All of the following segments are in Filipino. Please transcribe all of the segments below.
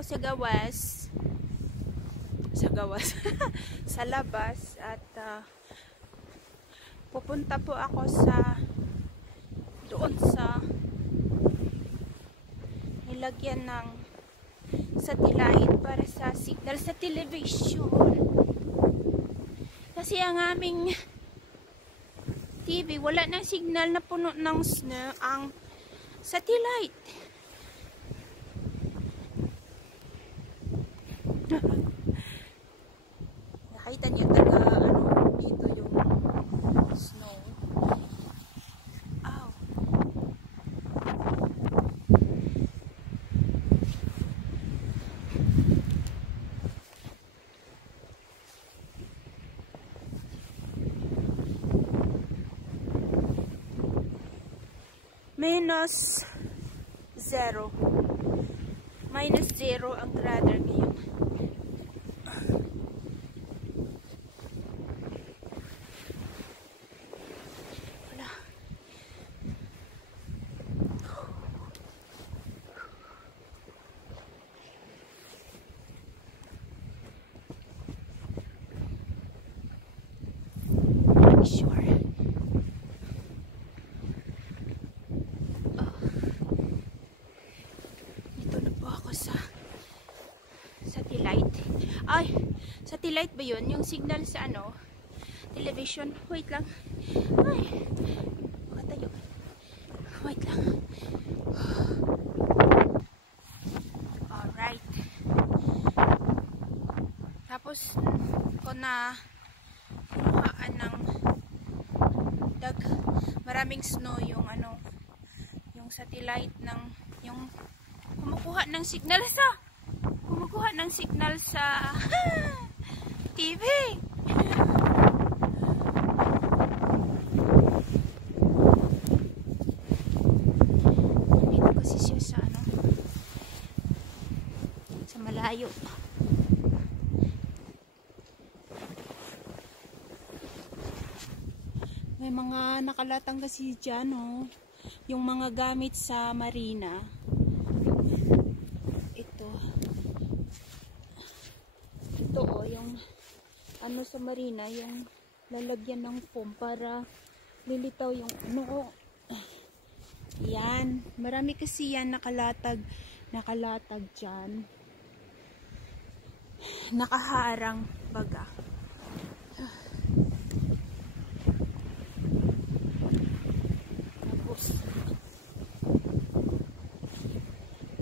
ako sa gawas. Sa labas. At pupunta po ako doon sa nilagyan ng satellite para sa signal sa television. Kasi ang aming TV wala nang signal, na puno ng snow ang satellite. Nakita niyo dito yung snow. Ow. -0. -0 ang radar ngayon. Wala. I'm sure. Ay, satellite ba yun? Yung signal sa television. Wait lang. Ay, makatayo. Wait lang. Alright. Tapos, ko na kinuhaan ng maraming snow yung yung satellite yung kumukuha ng signal sa TV. Dito kasi siya sa malayo. May mga nakalatang kasi dyan, yung mga gamit sa marina. Ito yung sa marina, yung lalagyan ng foam para lilitaw yung yan, marami kasi yan nakalatag dyan, nakaharang baga. Tapos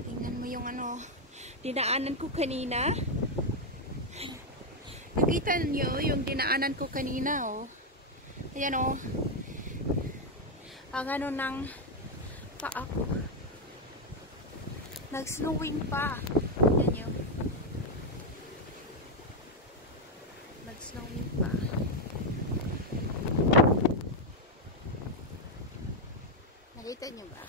tingnan mo yung dinaanan ko kanina. Nakita nyo yung dinaanan ko kanina, ayan, ang ng paa ko, nag-snowing pa. Ayan nyo, nag-snowing pa. Nakita nyo ba?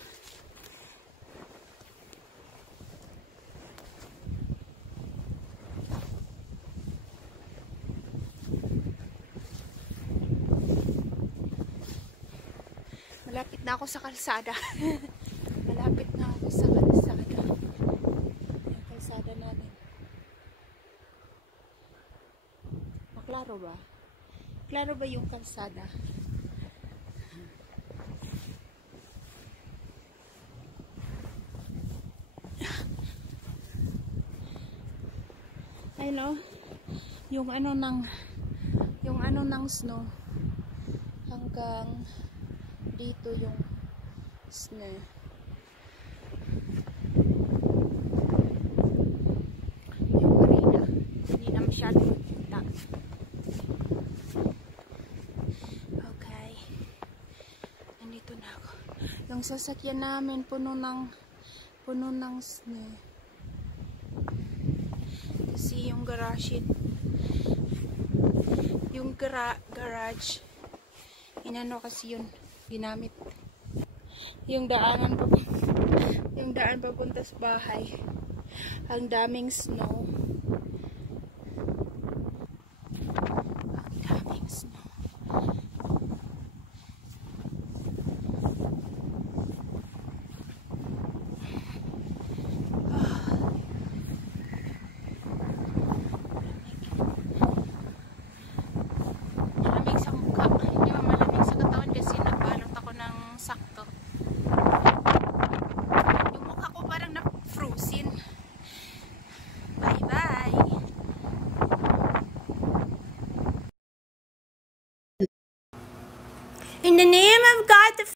Malapit na ako sa kalsada. Malapit na ako sa kalsada. Yung kalsada namin. Maklaro ba? Klaro ba yung kalsada? Ay no, yung ng snow hanggang dito yung snow. Yung marina, hindi na masyado makita. Okay, nandito na ako. Yung sasakyan namin puno ng snow. Kasi yung garage kasi yun ginamit, yung daan papunta sa bahay, ang daming snow, In the name of God, the